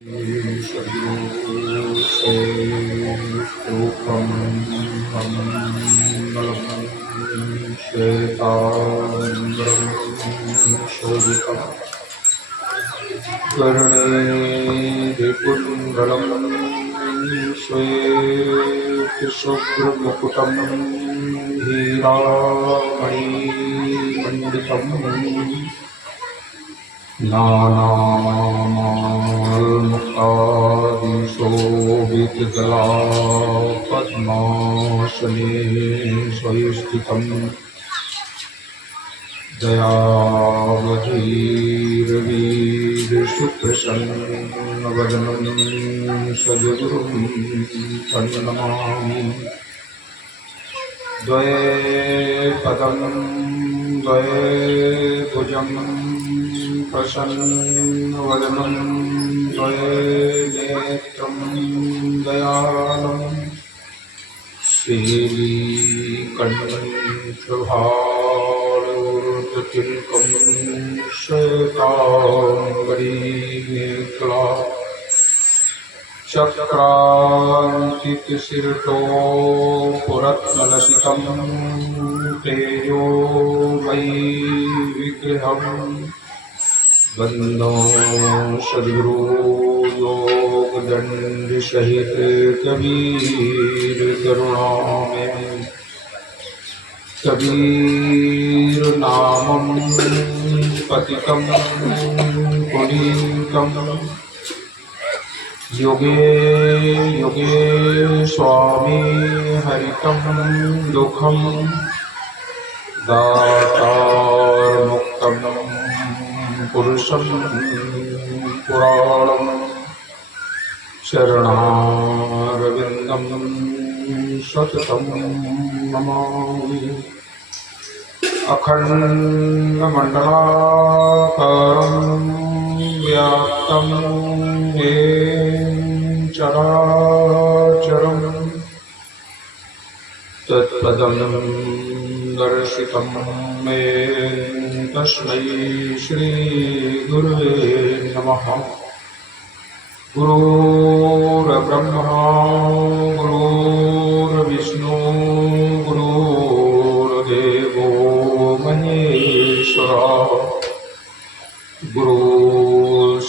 कर्णेन्दुकुण्डलं श्वेतशुभ्रमुकुटं हीरामणिमण्डितं नानामालमुक्तादिशोभितकलापद्मासने स्वस्थितं दयावधीरवीरशुप्रसन्नवदनं सद्गुरुं तन्नमामि। द्वये पदं द्वये भुजं प्रसन्नवदनं द्वये नेत्रं दयालं श्रीकण्ठभारतिलकं श्वेताम्बरीमेखला चक्रान्तिशिरतोपुरत्नलसितं तेजोमयी विग्रहं वन्दे सद्गुरु योगदण्डसहित कबीर करुणामय। कबीर नामं पतितं पुनीतं युगे युगे स्वामी हरितं दुःखं दातारमुक्तं पुरुषं पुराणं शरणारविन्दं सततं नमामि। अखण्डमण्डलाकारं व्याप्तं येन चराचरं तत्पदं दर्शितं येन तस्मै श्रीगुरुवे नमः। गुरुर्ब्रह्मा गुरुर्विष्णु गुरुर्देवो महेश्वरा गुरु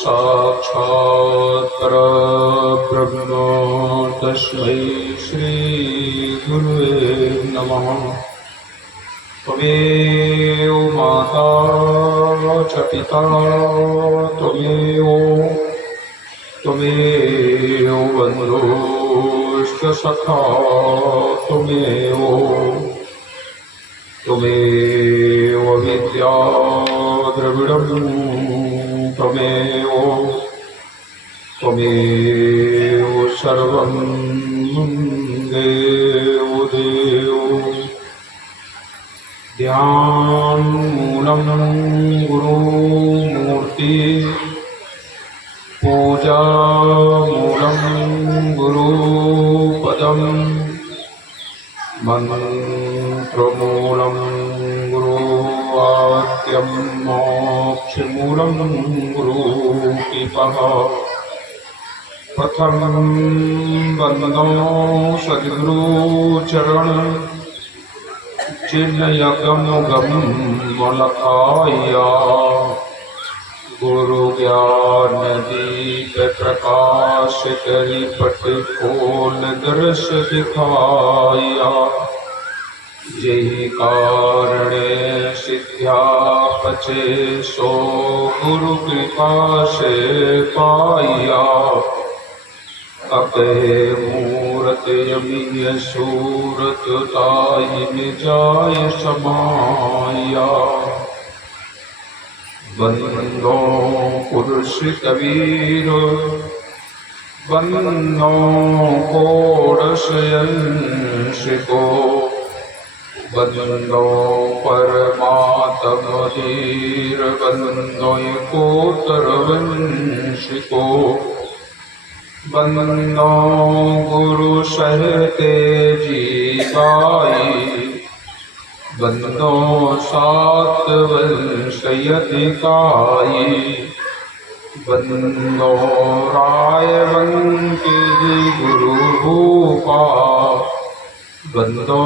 साक्षात् परब्रह्म तस्मै श्री गुरुवे नमः। त्वमेव माता च पिता त्वमेव बन्धुश्च सखा त्वमेव विद्या द्रविडं त्वमेव सर्वं देव ध्यानमूलं गुरुमूर्ति पूजामूलं गुरुपदं मन्त्रमूलं गुरुवाक्यं मोक्षमूलं गुरुकृपः। प्रथमं वन्दो सद्गुरुचरण चिन्मयगमगं मलकाया गुरु ज्ञान दीप प्रकाश करि पट खोल दर्श दिखाया। यही कारण सिद्ध्या पचे सो गुरु कृपा से पाया। अकहे मूरत यमीय सूरत ताइन जाय समाया। वंदो पुरुष कबीर वंदो षोडशयंश को वंदो परमात्म धीर वंदो कोतर वंश को वंदो गुरु सहते जीवाई। वंदो सात वंशयतिकाई बंदो राय बंके गुरु भूपा, बंदो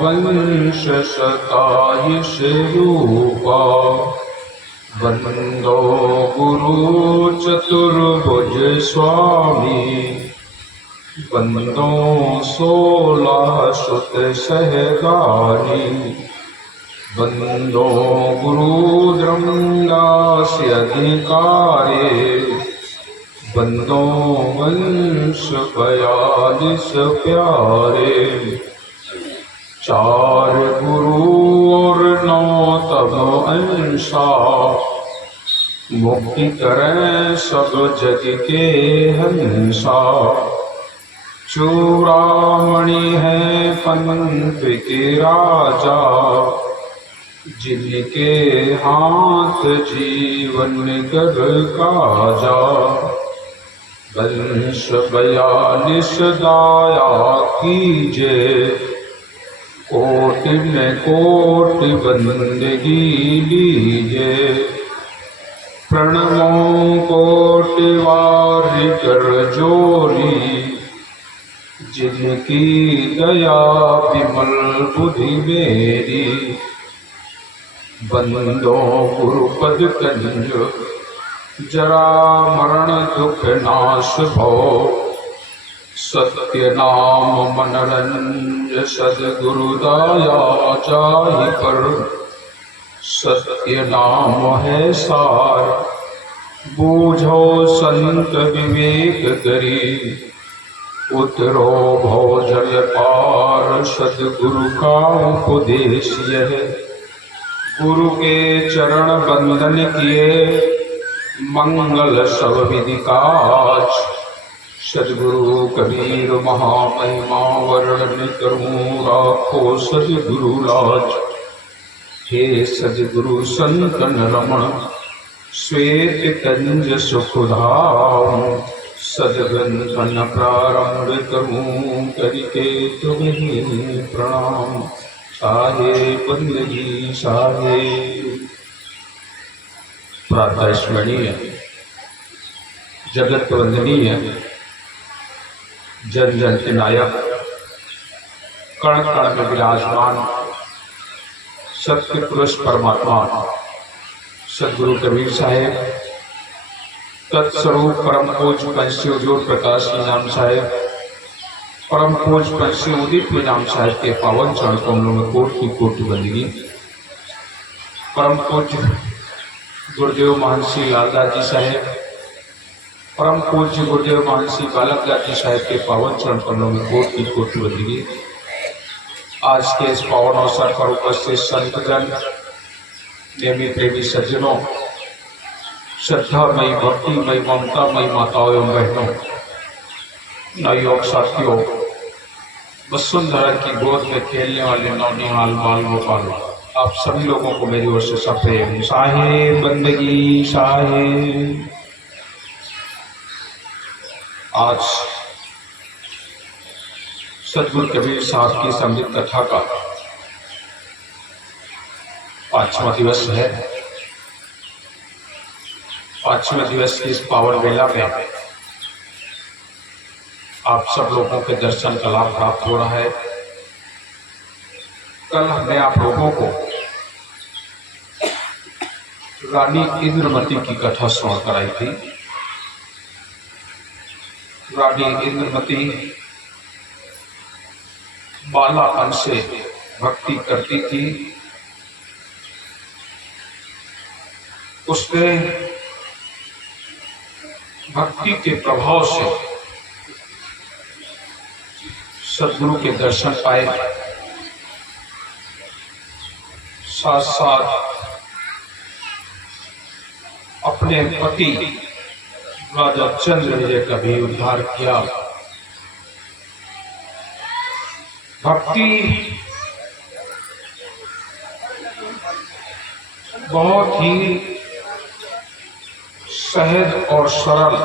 वंश शतायुष रूपा, बंदो गुरु चतुर्भुज स्वामी, बंदो 16 सुत सहगानी, बंदो गुरु द्रंगास्य अधिकारे, बंदो वंश 42 प्यारे, 4 गुरु और 9 तब अंशा, मुक्ति करें सब जग के हंसा, चूड़ामणि है पंथ के राजा, जिनके हाथ जीवन कर काजा, वंश 42 दाया कीजे, कोटि में कोटि बंदगी लीजे, प्रणमो कोटि वारि कर जोरी, जिनकी दया विमल बुद्धि मेरी, बंदो गुरुपद कंज जरा मरण दुख नाश भव, सत्य नाम मनरंज सद्गुरु दाया जाहि पर, सत्य नाम है सार बूझो संत विवेक करी, उतरो भव जल पार सद्गुरु का उपदेश यह, गुरु के चरण बंदन किए मंगल सब विधि काज, सद्गुरु कबीर महामहिमा वर्णन करूं राखो सद्गुरु लाज, हे सद्गुरु संतन रमण श्वेत कंज सुखधाम, सद्ग्रंथन प्रारंभ करूं करके तुम्हें प्रणाम, साहे बंदगी साहे। प्रातः स्मरणीय जगत वंदनीय जन जन के नायक, कण कण में विराजमान सत्य पुरुष परमात्मा सद्गुरु कबीर साहेब, तत्स्वरूप परम पूज्य पंच उद्योग प्रकाश नाम साहेब, परम पूज्य पंच उदित नाम साहेब के पावन चरण कमलों में कोटि कोटि बंदगी। परम पूज्य गुरुदेव महर्षि लालदास जी साहेब, परम पूज्य गुरुदेव महर्षि बालकदास जी साहेब के पावन चरण कमलों में कोटि कोटि बंदगी। आज के इस पावन अवसर पर उपस्थित संतजन, नेमी प्रेमी सज्जनों, श्रद्धामयी भक्तिमयी ममतामयी माताओं एवं बहनों, नवयुवक साथियों, वसुंधरा की गोद में खेलने वाले नौनिहाल बाल गोपाल, आप सभी लोगों को मेरी ओर से सप्रेम साहे बंदगी साहे। आज सद्गुरु कबीर साहब की समृद्ध कथा का 5वां दिवस है। 5वें दिवस की इस पावन वेला में आप सब लोगों के दर्शन का लाभ प्राप्त हो रहा है। कल हमने आप लोगों को रानी इंद्रमती की कथा श्रवण कराई थी। रानी इंद्रमती बालापन से भक्ति करती थी। उसने भक्ति के प्रभाव से सद्गुरु के दर्शन पाए, साथ साथ अपने पति राजा चंद्रविजय का भी उद्धार किया। भक्ति बहुत ही सहज और सरल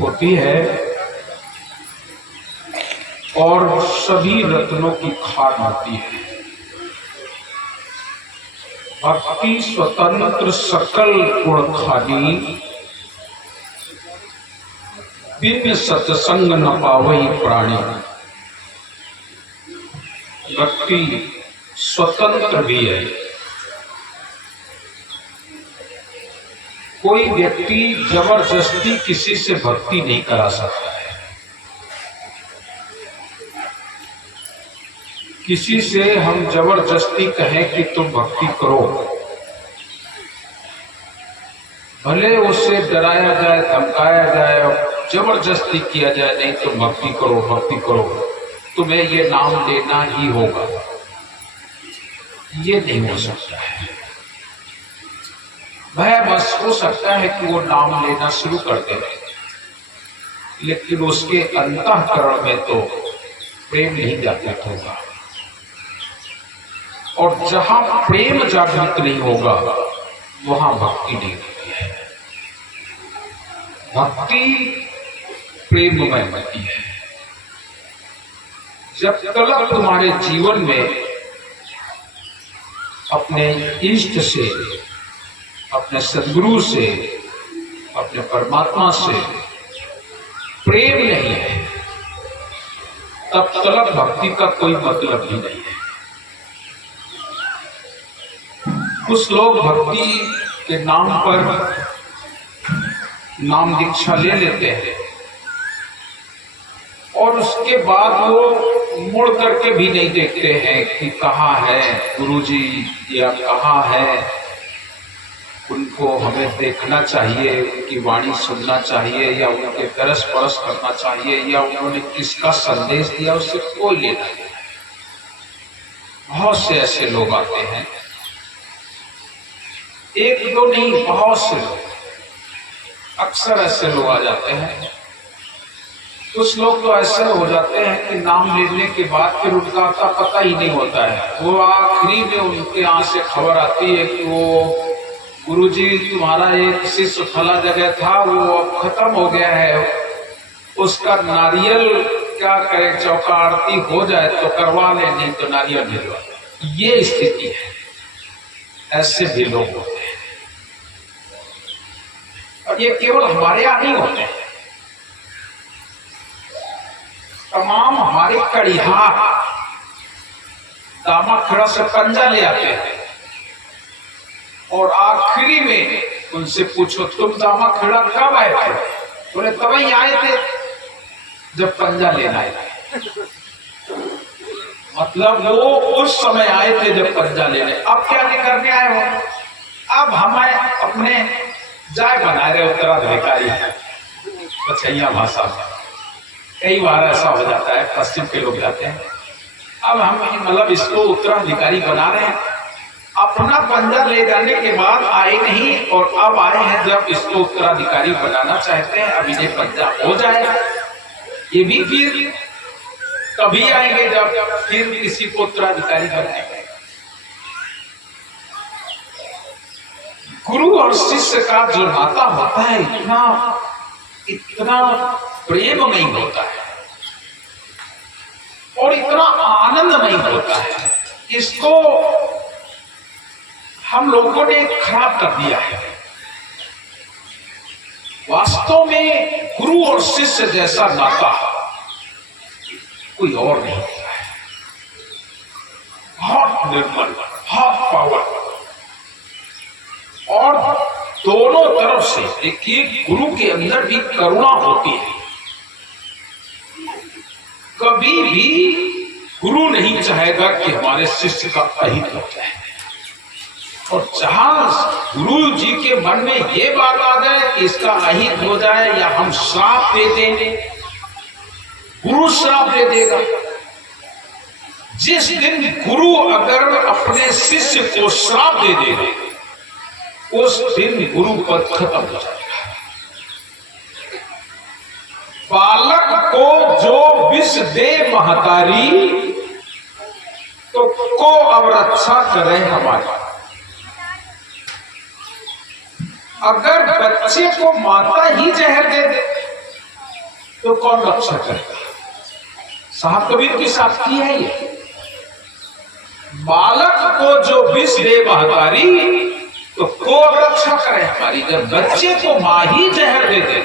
होती है और सभी रत्नों की खान होती है। भक्ति स्वतंत्र सकल गुण खानी, बिन सत्संग न पावई प्राणी। भक्ति स्वतंत्र भी है। कोई व्यक्ति जबरदस्ती किसी से भक्ति नहीं करा सकता है। किसी से हम जबरदस्ती कहें कि तुम भक्ति करो, भले उससे डराया जाए, धमकाया जाए, जबरदस्ती किया जाए, नहीं तुम भक्ति करो, भक्ति करो, तुम्हें ये नाम लेना ही होगा, ये नहीं हो सकता है। वह बस हो सकता है कि वो नाम लेना शुरू कर दे, लेकिन उसके अंतःकरण में तो प्रेम नहीं जागृत होगा। और जहां प्रेम जागृत नहीं होगा वहां भक्ति नहीं होती है। भक्ति प्रेममय भक्ति है। जब तक तुम्हारे जीवन में अपने इष्ट से, अपने सद्गुरु से, अपने परमात्मा से प्रेम नहीं है, तब तक भक्ति का कोई मतलब ही नहीं है। कुछ लोग भक्ति के नाम पर नाम दीक्षा ले लेते हैं और उसके बाद वो मुड़ करके भी नहीं देखते हैं कि कहाँ है गुरुजी या कहाँ है। उनको हमें देखना चाहिए, उनकी वाणी सुनना चाहिए, या उनके तरस परस करना चाहिए, या उन्होंने किसका संदेश दिया उससे कोई लेना नहीं। बहुत से ऐसे लोग आते हैं, एक दो नहीं, बहुत से लोग, अक्सर ऐसे लोग आ जाते हैं। कुछ लोग तो ऐसे हो जाते हैं कि नाम लेने के बाद फिर उनका पता ही नहीं होता है। वो आखिरी में उनके यहाँ से खबर आती है कि वो गुरुजी तुम्हारा एक शिष्य फला जगह था, वो अब खत्म हो गया है, उसका नारियल क्या करे, चौका आरती हो जाए तो करवा ले, नहीं तो नारियल भिजवा। ये स्थिति है। ऐसे भी लोग होते हैं और ये केवल हमारे यहाँ नहीं होते हैं। तमाम हमारे कड़िहार दामा खड़ा से पंजा ले आते हैं और आखिरी में उनसे पूछो तुम दामा खड़ा कब आए थे? बोले तभी आए थे जब पंजा लेना आए। मतलब वो उस समय आए थे जब पंजा लेने। अब क्या करने आए हो? अब हमें अपने जाय बना रहे उत्तराधिकारी। पछैया भाषा में कई बार ऐसा हो जाता है, पश्चिम के लोग जाते हैं, अब हम मतलब इसको उत्तराधिकारी बना रहे हैं। अपना पंजा ले जाने के बाद आए नहीं और अब आए हैं जब इसको उत्तराधिकारी बनाना चाहते हैं। अब इन्हें पंजा हो जाए, ये भी फिर कभी आएंगे जब फिर किसी को उत्तराधिकारी बनाएंगे। गुरु और शिष्य का जो नाता होता है इतना प्रेम नहीं होता है और इतना आनंद नहीं होता है। इसको हम लोगों ने खराब कर दिया है। वास्तव में गुरु और शिष्य जैसा नाता कोई और नहीं होता है। बहुत निर्मल, बहुत पावर, और दोनों तरफ से देखिए गुरु के अंदर भी करुणा होती है। कभी भी गुरु नहीं चाहेगा कि हमारे शिष्य का अहित हो जाए। और जहां गुरु जी के मन में ये बात आ जाए कि इसका अहित हो जाए या हम श्राप दे देंगे, गुरु श्राप दे देगा। जिस दिन गुरु अगर अपने शिष्य को श्राप दे देगा उस दिन गुरु पद खत्म हो जाएगा। बालक को जो विष दे महतारी तो को अब रक्षा करे हमारी। अगर बच्चे को माता ही जहर दे दे तो कौन रक्षा करेगा? साहब कबीर की साथी है ये। बालक को जो विष दे महतारी तो कौन रक्षा करे हमारी। जब बच्चे को मां ही जहर दे दे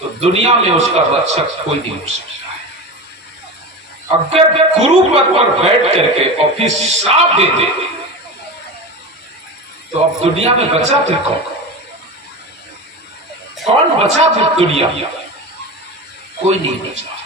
तो दुनिया में उसका रक्षक कोई नहीं हो सकता है। अगर गुरु पद पर बैठ करके और फिर श्राप दे दे तो अब दुनिया में बचा फिर कौन बचा फिर दुनिया? कोई नहीं बचा।